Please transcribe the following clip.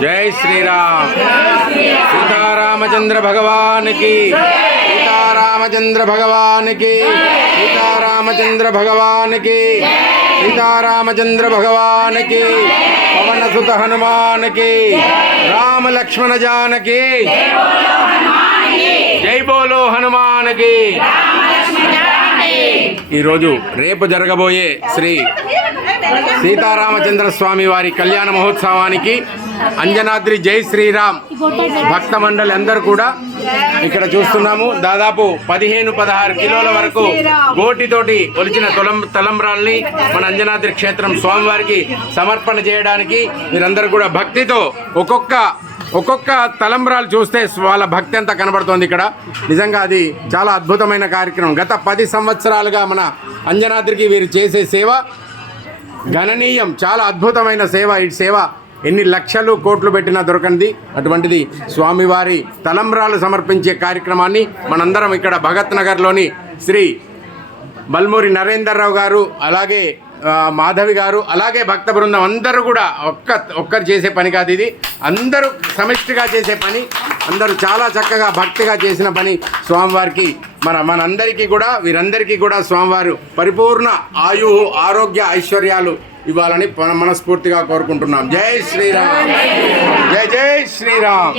జై శ్రీరామ్. సీతారామచంద్ర భగవానికి. సీతారామచంద్ర భగవానికి. సీతారామచంద్ర భగవానికి. సీతారామచంద్ర భగవానికి. పవన సుత హనుమానికి. రామ లక్ష్మణ జానకి. జై బోలో హనుమానికి. ఈరోజు రేపు జరగబోయే శ్రీ సీతారామచంద్ర స్వామి వారి కళ్యాణ మహోత్సవానికి అంజనాద్రి జై శ్రీరామ్ భక్త మండలి అందరూ కూడా ఇక్కడ చూస్తున్నాము. దాదాపు పదిహేను పదహారు కిలోల వరకు గోటితోటి ఒలిచిన తొలం తలంబ్రాల్ని మన అంజనాద్రి క్షేత్రం స్వామివారికి సమర్పణ చేయడానికి మీరందరూ కూడా భక్తితో ఒక్కొక్క ఒక్కొక్క తలంబ్రాలు చూస్తే వాళ్ళ భక్తి అంతా కనబడుతోంది ఇక్కడ. నిజంగా అది చాలా అద్భుతమైన కార్యక్రమం. గత పది సంవత్సరాలుగా మన అంజనాద్రికి వీరు చేసే సేవ గణనీయం చాలా అద్భుతమైన సేవ. ఈ సేవ ఎన్ని లక్షలు కోట్లు పెట్టినా దొరకంది అటువంటిది స్వామివారి తలంబ్రాలు సమర్పించే కార్యక్రమాన్ని మనందరం ఇక్కడ భగత్ నగర్లోని శ్రీ బల్మూరి నరేందర్రావు గారు అలాగే మాధవి గారు అలాగే భక్త బృందం అందరూ కూడా ఒక్క ఒక్కరు చేసే పని కాదు ఇది. అందరూ సమిష్టిగా చేసే పని. అందరూ చాలా చక్కగా భక్తిగా చేసిన పని స్వామివారికి. మన మనందరికీ కూడా వీరందరికీ కూడా స్వామివారు పరిపూర్ణ ఆయు ఆరోగ్య ఐశ్వర్యాలు ఇవ్వాలని మన- మనస్ఫూర్తిగా కోరుకుంటున్నాం. జై శ్రీరామ్. జై జై శ్రీరామ్.